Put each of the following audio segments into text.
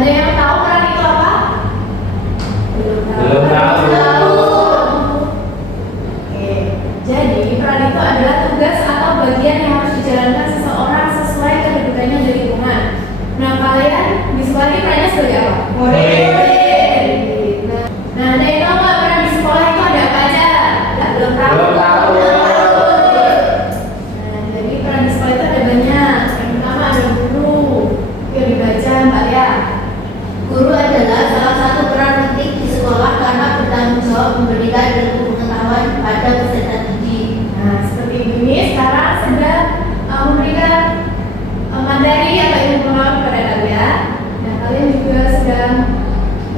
Ada yang tahu peran itu apa? Belum tahu. Oke, jadi peran itu adalah tugas atau bagian yang harus dijalankan seseorang sesuai kedudukannya di lingkungan. Nah, kalian di sekolah ini perannya sebagai apa? Murid. Nah, ada yang tahu nggak peran di sekolah itu ada apa aja? Belum tahu. Belum tahu. Nah, jadi peran di sekolah itu ada banyak. Yang pertama ada guru. Yang dibaca Mbak ya. Guru adalah salah satu peran penting di sekolah karena bertanggung jawab memberikan ilmu pengetahuan pada peserta didik. Nah, seperti ini sekarang sedang memberikan materi atau ilmu pengetahuan kepada kalian. Nah, kalian juga sedang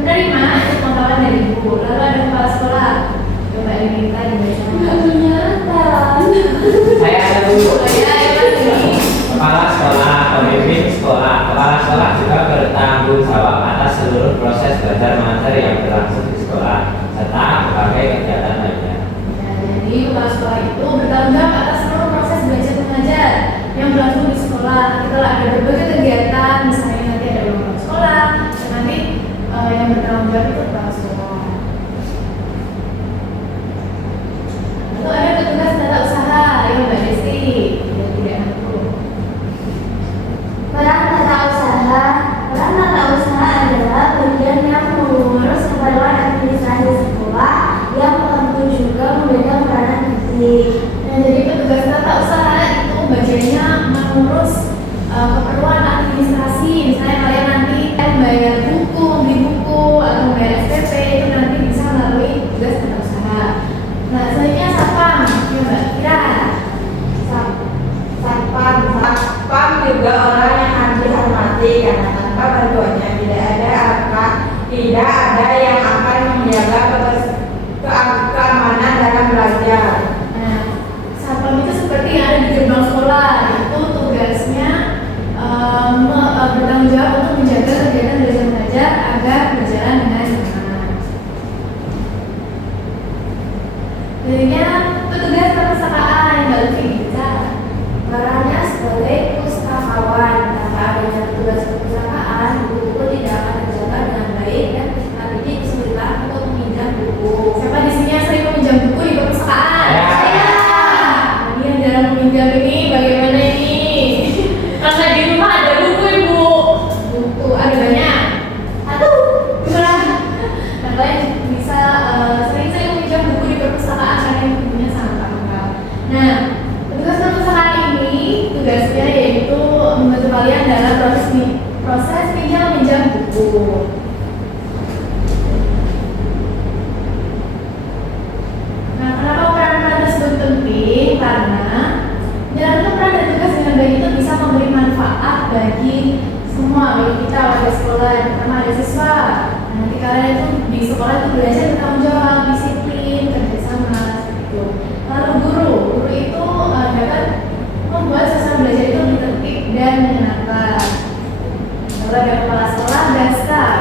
menerima ilmu pengetahuan dari guru. Lalu ada kepala sekolah. Coba diminta dibaca. Saya ada dulu. Ya, Kepala sekolah, pemimpin sekolah. Kepala sekolah juga bertanggung jawab atas seluruh proses belajar mengajar yang berlangsung di sekolah serta berbagai kegiatan lainnya. Nah, jadi kepala sekolah itu bertanggung jawab atas seluruh proses belajar mengajar yang berlangsung di sekolah. Kita ada berbagai kegiatan, misalnya nanti ada ulang tahun sekolah, dan nanti yang bertanggung jawab itu kepala sekolah. Lalu ada petugas tata usaha, yang Mbak Desi, yang tidak aku. Peran tata usaha adalah bagian yang mengurus keperluan administrasi sekolah yang tentu juga memegang peranan penting. Nah, jadi petugas tata usaha itu bagiannya mengurus keperluan administrasi. Misalnya kalian nanti bayar buku, beli buku, atau bayar SPP itu nanti bisa melalui petugas tata usaha. Nah, selanjutnya satpam, ya Mbak Kira. Satpam juga orang yang harus dihormati karena tanpa bantuannya tidak ada yang akan menjaga keamanan dalam belajar. Nah, satpam itu seperti yang ada di gerbang sekolah, itu tugasnya bertanggung jawab untuk menjaga kegiatan belajar mengajar agar berjalan dengan aman. Selanjutnya petugas perpustakaan yang Mbak Lufi bisa. Perannya sebagai pustakawan. Tanpa adanya petugas perpustakaan, buku-buku tidak akan terjaga dengan baik dan peserta didik kesulitan untuk meminjam buku. Siapa di sini yang sering meminjam buku di perpustakaan? Saya. Ini yang jarang meminjam ini bagaimana ini? Karena di rumah ada buku ibu. Buku ada banyak. Aduh, kurang. Nah, kalian bisa sering-sering meminjam buku di perpustakaan karena yang bukunya sangat lengkap. Nah, petugas perpustakaan ini tugasnya yaitu membantu kalian dalam proses pinjam buku. Nah, kenapa peran-peran tersebut penting? Karena menjalankan peran dan tugas dengan baik itu bisa memberi manfaat bagi semua, bagi kita warga sekolah, yang pertama ada siswa. Nah, nanti kalian itu di sekolah itu belajar bertanggung jawab, disiplin, kerjasama, seperti itu. Lalu guru itu dapat membuat suasana belajar itu lebih tertib dan menyenangkan. Lalu ada kepala sekolah dan staf.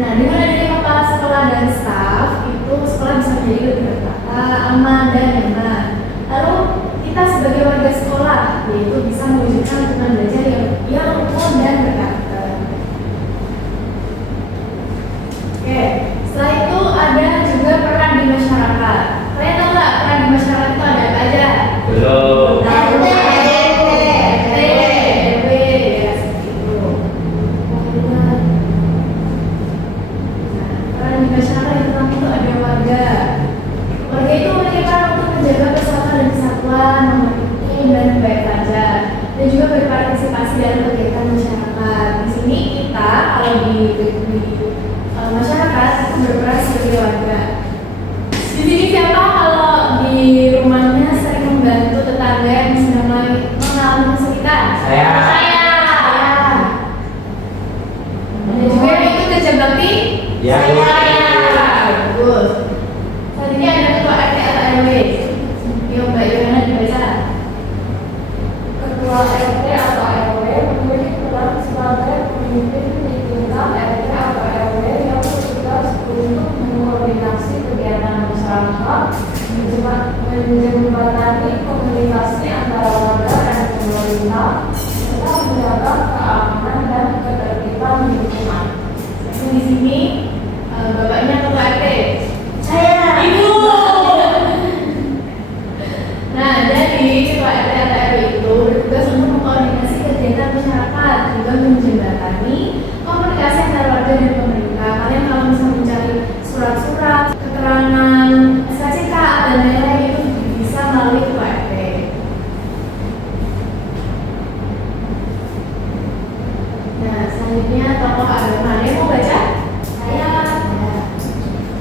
Nah, dengan adanya kepala sekolah dan staf, itu sekolah bisa menjadi lebih tertata, aman, dan nyaman. Lalu kita sebagai warga sekolah, yaitu bisa mewujudkan lingkungan belajar yang rukun dan berkarakter. Oke, setelah itu ada juga peran di masyarakat. Kalian tahu nggak peran di masyarakat itu ada apa aja? Belum. Warga itu memiliki peran untuk menjaga persatuan dan kesatuan, memiliki dan baik pelajar, dan juga berpartisipasi dalam kegiatan masyarakat. Di sini kita kalau di masyarakat itu berperan sebagai warga. Di sini siapa kalau di rumahnya sering membantu tetangga yang sedang mengalami kesulitan? Saya. Dan juga yang ikut kerja bakti? Ya. Bagus. Saat ini ada ketua RT atau RW. Yuk Mbak Yohana dibaca. Ketua RT atau RW memiliki peran sebagai pemimpin di tingkat RT atau RW yang bertugas untuk mengkoordinasi kegiatan masyarakat, menjembatani komunikasi antara warga dan pemerintah, serta menjaga keamanan dan ketertiban lingkungan. di sini bapaknya ketua RT. Saya. Ibu. Nah, jadi ketua RT atau RW itu bertugas untuk mengkoordinasi kegiatan masyarakat, juga menjembatani komunikasi antara warga dan pemerintah. Kalian kalau misalnya mencari surat-surat, keterangan, SKCK dan lain-lain itu bisa melalui ketua RT. Nah, selanjutnya tokoh agama. Ada yang mau baca? Saya.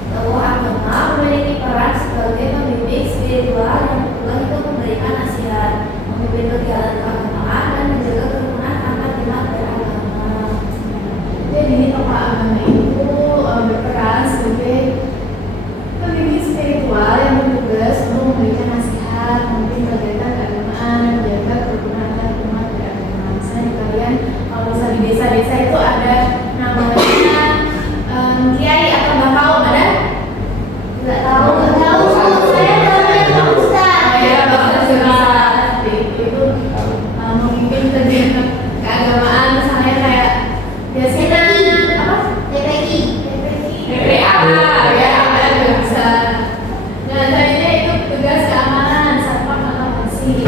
Tokoh agama memiliki peran sebagai pembimbing spiritual yang bertugas untuk memberikan nasihat, memimpin kegiatan keagamaan dan menjaga kerukunan antar jemaat beragama. Jadi tokoh agama itu berperan sebagai pembimbing spiritual yang bertugas untuk memberikan nasihat, memimpin kegiatan keagamaan, dan menjaga kerukunan antar umat beragama. Misalnya kalian kalau misalnya di desa-desa itu ada namanya kiai atau bakau, ada? Nggak tahu. Saya tahunya Pak Ustaz. Ya, bakau juga seperti itu memimpin kegiatan keagamaan, misalnya kayak biasanya apa? TPI. TPA, ya, juga bisa. Nah, selanjutnya itu tugas keamanan, satpam atau hansip.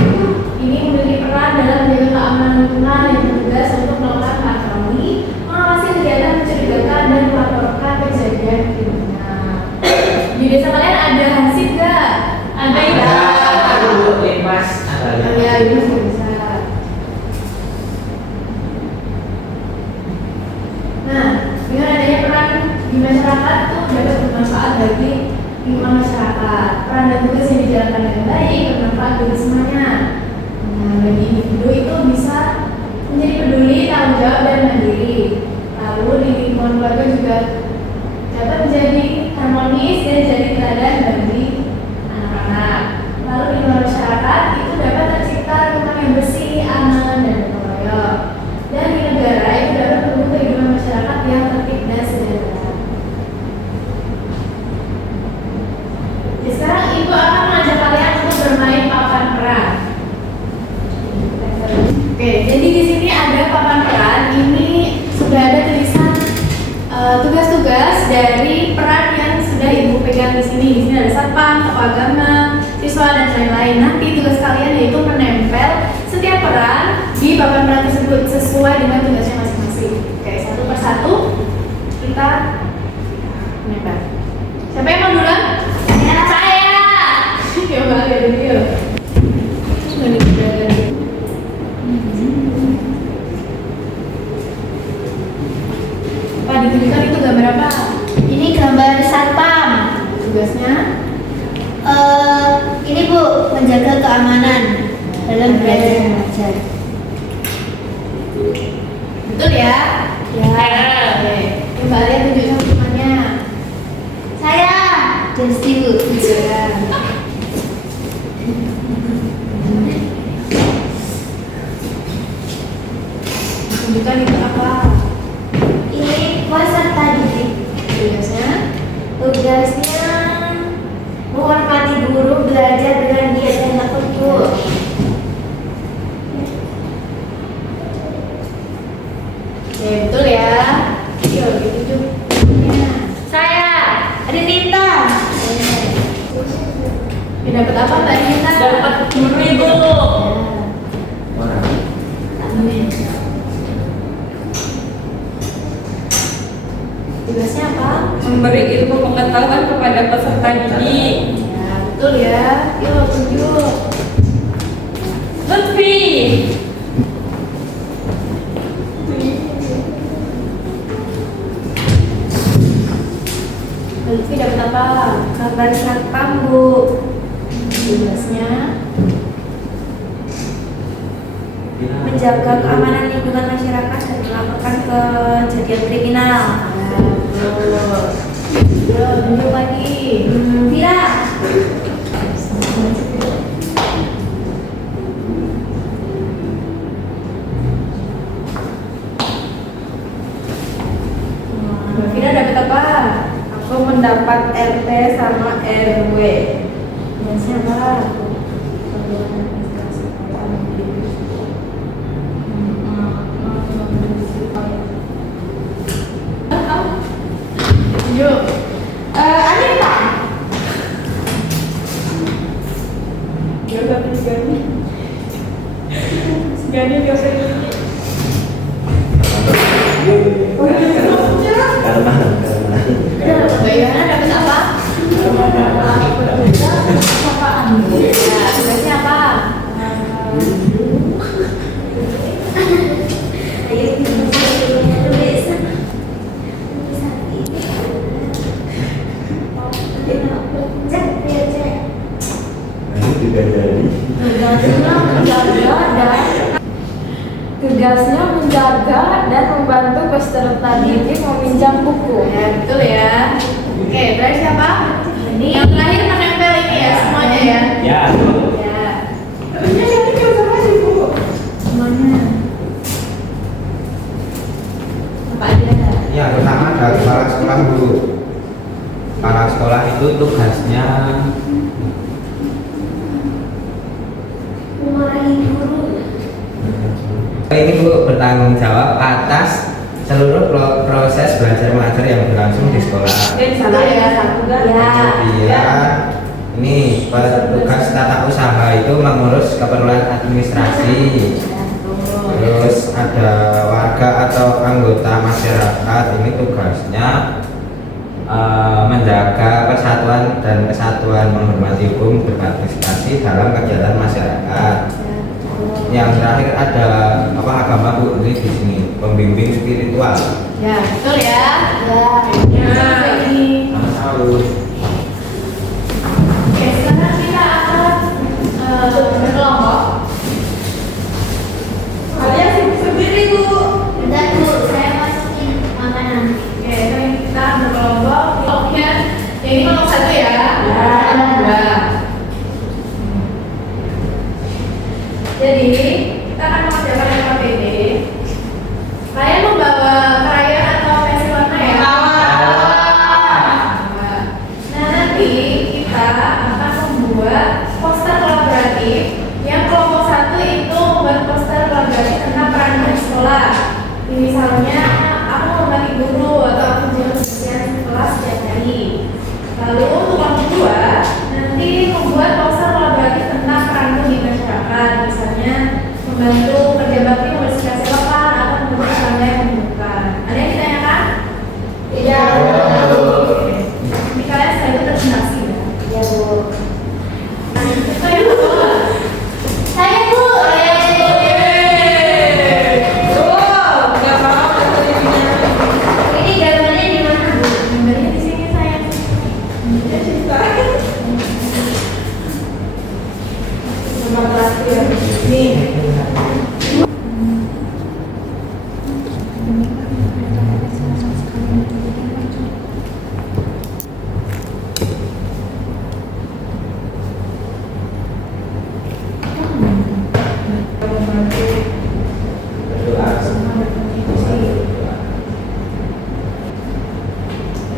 Ini memiliki peran dalam menjaga keamanan lingkungan dan bertugas untuk melakukan patroli, mengawasi kegiatan mencurigakan dan melaporkan kejadian kriminal. Di desa kalian ada hansip nggak? Ada ya. Aduh, lepas ada. Ya, ini masih bisa. Nah, dengan adanya peran di masyarakat tuh dapat bermanfaat bagi lingkungan masyarakat. Peran dan tugas yang dijalankan dengan baik bermanfaat bagi semuanya. Nah, bagi individu itu bisa menjadi peduli, tanggung jawab dan mandiri. Lalu di lingkungan keluarga juga dapat menjadi harmonis dan jadi teladan bagi anak-anak. Lalu di lingkungan masyarakat itu dapat tercipta lingkungan yang bersih, aman dan gotong royong. Dan di negara itu dapat mendukung kehidupan masyarakat yang tertib dan sejahtera. Ya, sekarang ibu akan mengajak kalian untuk bermain papan peran. Oke, jadi di sini ada papan peran. Ini sudah ada tulisan tugas-tugas dari peran yang sudah ibu pegang di sini. Di sini ada satpam, tokoh agama, siswa dan lain-lain. Nanti tugas kalian yaitu menempel setiap peran di papan peran tersebut sesuai dengan tugasnya masing-masing. Oke, satu persatu kita menempel. Siapa yang mau duluan? Saya. Ya balik dulu yuk. Pak, ditunjukkan itu gambar apa? Ini gambar satpam. Tugasnya? Ini Bu, menjaga keamanan dalam belajar mengajar. Betul ya? Ya. Oke. Coba lihat tunjuk sama temannya. Saya. Jadi Bu. Ya. Tunjukkan itu apa? Ini peserta didik. Tugasnya? Tugasnya menghormati guru, belajar dengan giat dan tekun. Oke, betul ya. Yuk, ditunjuk. Saya. Ada Nita. Ya, dapat apa tadi Nina? Dapat 10.000. Mana? Tugasnya apa? Memberi ilmu pengetahuan kepada peserta didik. Ya, betul ya. Yuk, tunjuk. Lutfi. Lutfi dapat apa? Kabar satpam Bu. Tugasnya? Menjaga keamanan lingkungan masyarakat dan melaporkan kejadian kriminal. Ya, betul. Yuk, tunjuk lagi. Vira. Mbak Vira dapat apa? Aku mendapat RT sama RW. Tugasnya apa? Bibi meminjam buku. Ya, betul ya. Oke, berarti siapa? Ini yang terakhir menempel ini ya semuanya ya. Ya, betul. Ya, Ini nanti kan sama sih Bu. semuanya. Apa aja? Ya, pertama ada kepala sekolah dulu. Kepala sekolah itu tugasnya Memarahi guru. ini Bu bertanggung jawab atas seluruh proses belajar mengajar yang berlangsung di sekolah. Salah ya satu kan? Ya. Kemudian ini petugas tata usaha itu mengurus keperluan administrasi. Terus ada warga atau anggota masyarakat ini tugasnya menjaga persatuan dan kesatuan, menghormati hukum, berpartisipasi dalam kegiatan masyarakat. Yang terakhir ada apa agama Bu ini di sini pembimbing spiritual. Ya, betul ya. Ya. Ini. Sama-sama Bu. Oke, sekarang kita akan berkelompok. Kalian sibuk sendiri Bu. Bentar Bu, saya masukin makanan. Oke, kita berkelompok. Kelompoknya yang ini kelompok satu ya. Kelompok dua. Jadi kita akan mengerjakan LKPD. Kalian membawa krayon atau pensil warna ya? Nah, nanti kita akan membuat poster kolaboratif. Yang kelompok satu itu membuat poster kolaboratif tentang peran di sekolah. Misalnya aku menghormati guru atau aku menjaga kebersihan kelas setiap hari. Lalu untuk kelompok dua nanti membuat poster kolaboratif tentang peran di masyarakat. Misalnya membantu kerja bakti membersihkan selokan atau membentuk tangga yang membutuhkan. Ada yang ditanyakan? Iya. Oke. Jadi kalian setelah itu presentasi ya? Ya Bu. Itu yang kedua. Saya Bu. Nggak mau dari Bibi. Ini gambarnya di mana Bu? Gambarnya di sini sayang. Ya cinta. Sama terakhir. Nih.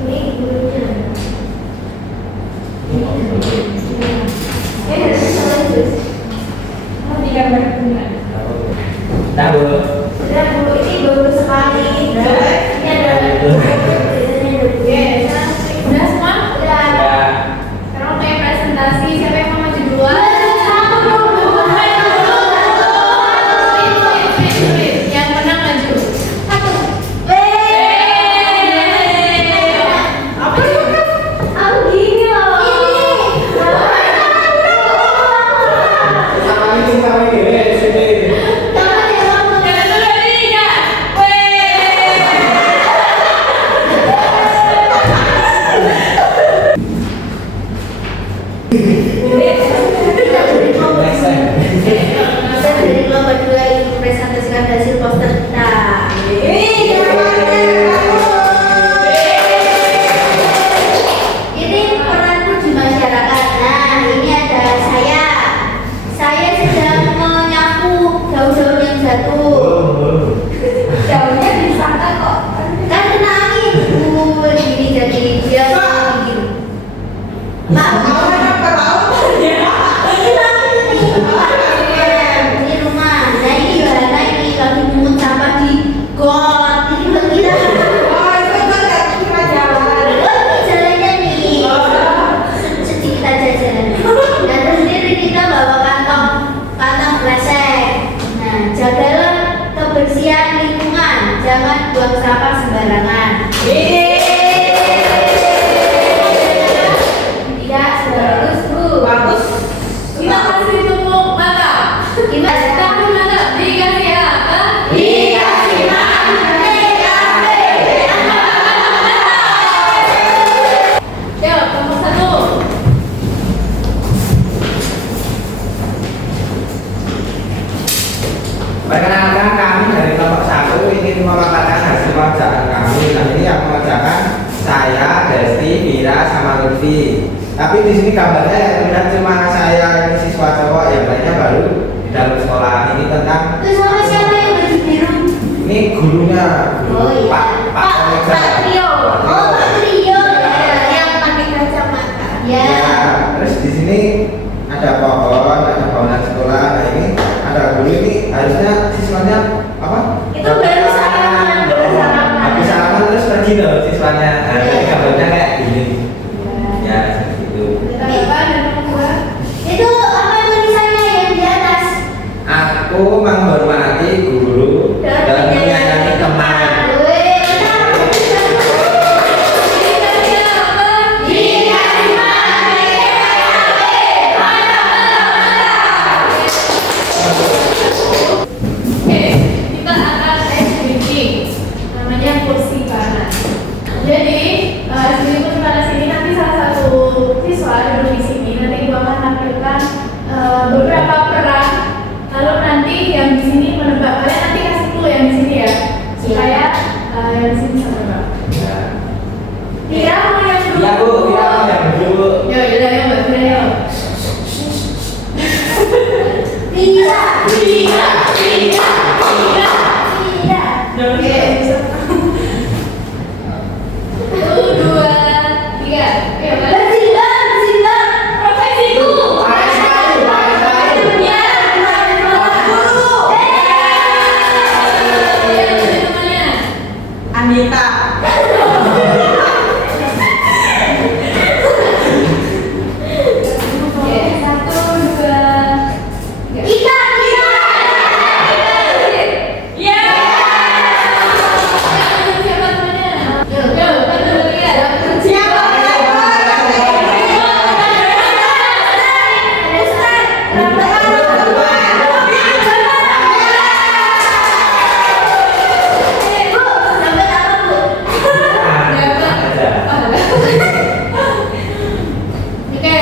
Ini gurunya. Sama Jus. Oh, di gambar bunga. Tahu. Sudah Bu, ini bagus sekali. Ini ada tulisannya ada Bu. Oke, sekarang udah semua? Udah. Ya. Sekarang waktunya presentasi. Siapa yang mau maju duluan? Yang menang maju. Apa itu? Aku gini loh. Sama ini sini. Jangan ya kamu. Kita dari kelompok dua ingin presentasikan hasil poster kita. Ini peranku di masyarakat. Nah, ini ada saya. Saya sedang menyapu daun-daun yang jatuh. Daunnya di sana kok. Kan kena angin. Ini jadi dia begini. Mak, ini rumah. Nah ini gimana ini lagi mungut sampah di got. Ini buat kita. Jalannya nih. Sedikit aja jalannya. Nah terus ini kita bawa kantong kresek. Nah jagalah kebersihan lingkungan. Jangan buang sampah sembarangan. Tidak ini yang mengerjakan saya, Desti, Vira, sama Lutfi. Tapi di sini gambarnya ya terlihat cuma saya ini siswa cowok, yang lainnya baru di dalam sekolah. Ini tentang Terus sama siapa yang baju biru? ini gurunya, Oh iya. Pak Omega. Pak Trio. Oh, Pak Trio. Ya, yang pakai kacamata. Ya. Ya, terus di sini ada pohon, ada bangunan sekolah. Nah ini ada guru ini harusnya siswanya apa? Itu baru salaman, baru salaman. Habis salaman terus pergi loh siswanya. Nah, ini gambarnya kayak gini. Ya, seperti itu. Tanggapan dan membuat. Itu apa tulisannya yang di atas? Aku menghormati guru dan menyayangi teman. Oke, kita akan ice drinking. Namanya kursi panas. Jadi, ice drinking panas ini nanti salah satu siswa duduk di sini. Nanti ibu akan tampilkan beberapa peran. Lalu nanti yang di sini menebak. Kalian nanti kasih clue yang di sini ya, supaya yang di sini bisa menebak. Ya. Kira mau yang dulu? Ya Bu, ya yang dulu. Yo, yaudah ya Mbak Fira yo. Tidak. Oke, bisa. 1, 2, 3. Oke, balik. Profesiku. Ya, guru. Ya, namanya. Anita. Oke, 1, 2, 3. Ya. Siapa namanya? Yo, 1, 2, 3. Oke,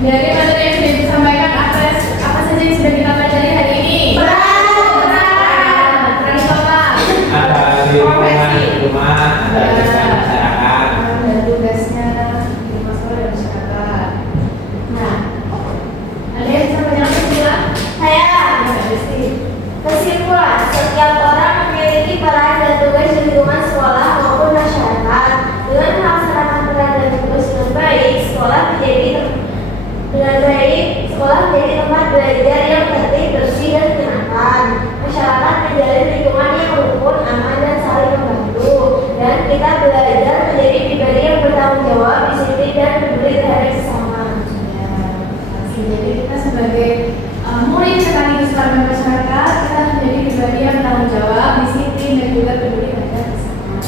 dari materi yang sudah disampaikan apa saja yang sudah kita pelajari hari ini? Peran itu apa? Ada di rumah, ada di masyarakat. Dan tugasnya di masyarakat dan masyarakat. Nah, ada yang bisa menyampaikan bilang? Kesimpulan, setiap orang memiliki peran dan tugas di lingkungan sekolah maupun masyarakat. Dengan melaksanakan peran dan tugas dengan baik, sekolah menjadi tempat belajar yang tertib, bersih, dan menyenangkan. Masyarakat menjalin lingkungan yang rukun, aman, dan saling membantu. Dan kita belajar menjadi pribadi yang bertanggung jawab, disiplin, dan peduli terhadap sesama. Ya, jadi kita sebagai murid sekaligus warga masyarakat, kita menjadi pribadi yang bertanggung jawab, disiplin, dan juga peduli terhadap sesama.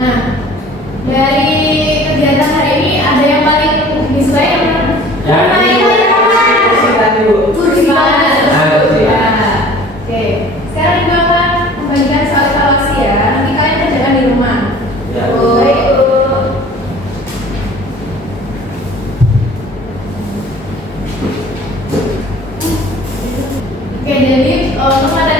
Nah, dari kegiatan hari ini ada yang paling disukai yang mana? Tadi Bu. Kursi panas. Kursi Ya. panas. Oke, sekarang ibu akan membagikan soal evaluasi ya. Nanti kalian kerjakan di rumah. Ya. Baik, Bu. Oke, jadi untuk materi